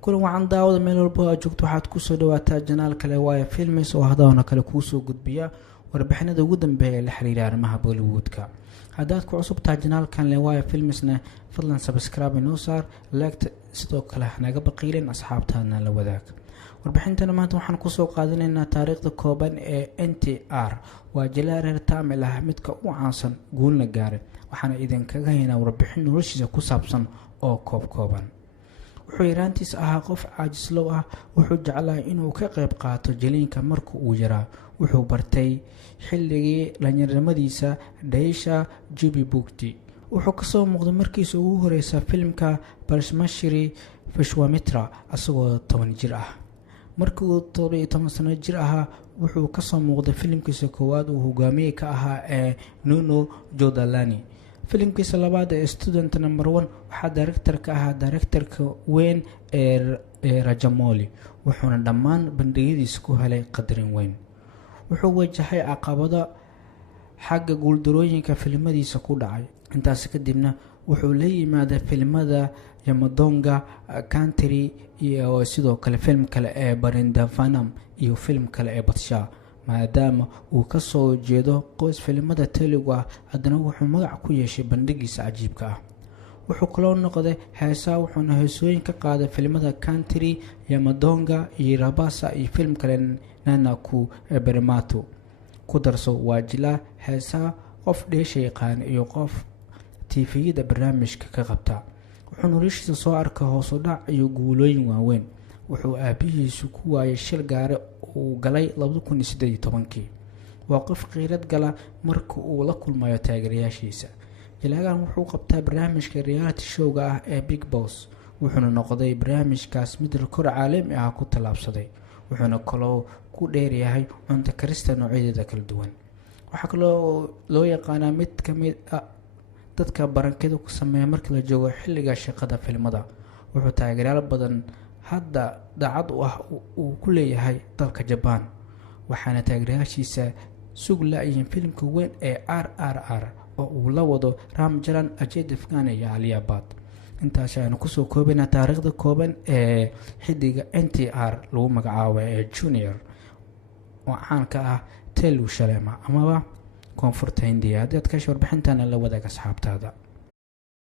kulan wacan daawada meel walba aad joogto waxaad kusoo dhawaataa janaal kale waaye films oo hadaana kale kuusoo gudbiya warbixinada ugu dambeeya ee la xiriira arrimaha Bollywoodka. haddaad ku cusub tahay janaalkan le waaye filmsna fadlan subscribe inoo saar like sidoo kale naga baqiilin asxaabtaadna la wadaag. warbixintana maanta waxaan kusoo qaadanaynaa taariikhda kooban ee NTR waa jilaa reer Tamil ah midka u caansan guulna gaaray waxaana idinkaga haynaa warbixin noloshiisa ku saabsan oo kooban. wuxuu yaraantiis ahaa qof caajislow ah wuxuu jeclaa inuu ka qayb qaato jiliinka marka uu yaraa wuxuu bartay xilligii dhalinyaronimadiisa Daisha Jubi Bukti wuxuu kasoo muuqday markiisa ugu horeysa filmka Balshmashiri Vishwamitra asagoo 10 jir ah. markii uu 17 sano jir ahaa wuxuu kasoo muuqday filmkiisa koowaad uu hogaamiye ka ahaa ee Nuno Jodalani. filimkiisa labaad ee Student Number 1 waxaa director-ka ahaa director-ka weyn ee Rajamouli wuxuuna dhammaan bandhigyadiisa ku helay qadarin weyn. wuxuu wajahay caqabado xagga guuldarooyinka filmadiisa ku dhacay intaas kadibna wuxuu la yimaaday filmada Yamadonga Country iyo sidoo kale film kale ee Barindavanam iyo film kale ee Badsha. maadaama uu ka soo jeedo qoys filimada Telugu ah haddana wuxuu magac ku yeeshay bandhigiisa cajiibka ah. wuxuu kaloo noqday heesaa wuxuuna heesooyin ka qaaday filimada Country, Yamadonga iyo Rabasa iyo film kale Nanaku Bermato. ku darso waa jilaa heesaa qof dheesha yaqaan iyo qof TV-da barnaamijka ka qabta. wuxuu noloshiisa soo arkay hoos u dhac iyo guulooyin waaweyn. wuxuu aabihiisu ku waayay shil gaari uu galay 2018. waa qof qiirad gala marka uu la kulmayo taageerayaashiisa. jilaagan wuxuu qabtaa barnaamijka reality show-ga ah ee Big Boss wuxuuna noqday barnaamijkaas mid rikoor caalami ah ku tallaabsaday. wuxuuna kaloo ku dheeryahay cunto karista noocyadeeda kala duwan. waxaa kaloo loo yaqaanaa mid ka mid ah dadka barankada ku sameeya marka la joogo xilliga shaqada filmada. wuxuu taageerayaal badan hadda daacad u ah uu ku leeyahay dalka Japan waxaana taageerayaashiisa sug laayihiin filmka weyn ee RRR oo uu la wado Ramcharan, Ajay Devgan iyo Alia Bhatt. intaas ayaan kusoo koobinaa taariikhda kooban ee xidiga NTR lagu magacaabo ee Junior oo caan ka ah Telugu Shalema amaba koonfurta Hindiya. haddaad ka warbixintan la wadaag asxaabtaada.